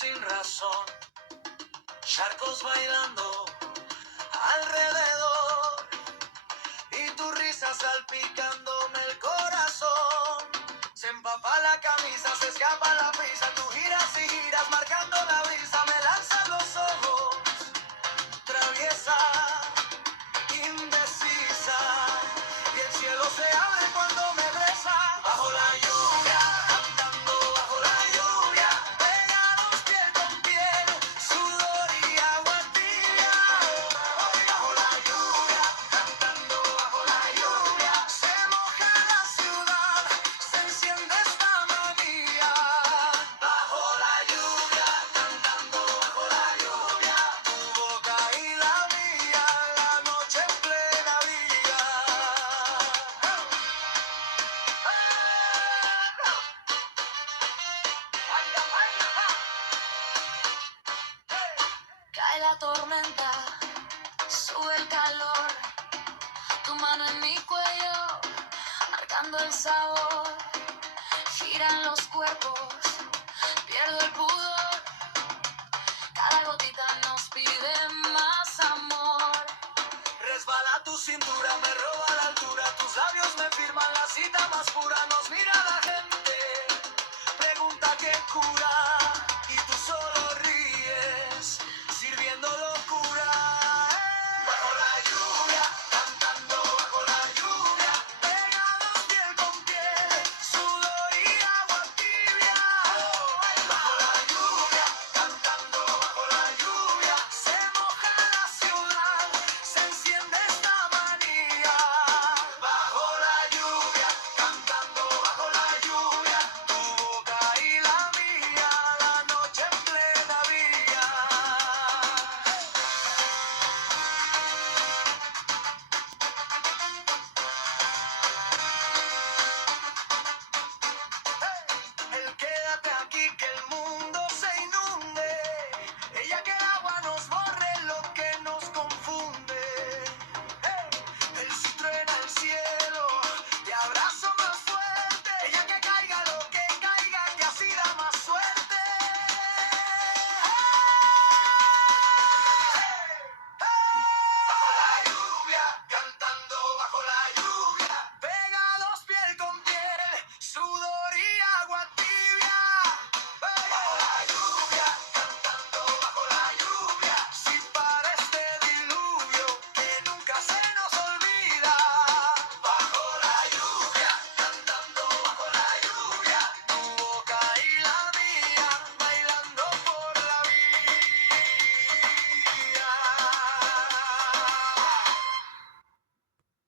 sin razón, charcos bailando alrededor y tu risa salpicándome el corazón. Se empapa la camisa, se escapa la prisa, tú giras y giras marcando la brisa, me lanzan los ojos, traviesa, indecisa, y el cielo se abre cuando me besa. Bajo la lluvia, cantando bajo la lluvia, pegados piel con piel, sudor y agua tibia. Hoy bajo la lluvia, cantando bajo la lluvia, se moja la ciudad, se enciende esta manía. Bajo la lluvia, cantando bajo la lluvia, tu boca y la mía, la noche en plena vida. Cae la tormenta, sube el calor, tu mano en mi cuello, marcando el sabor, giran los cuerpos, pierdo el pudor, cada gotita nos pide más amor. Resbala tu cintura, me roba la altura, tus labios me firman la cita más pura, nos mira la gente.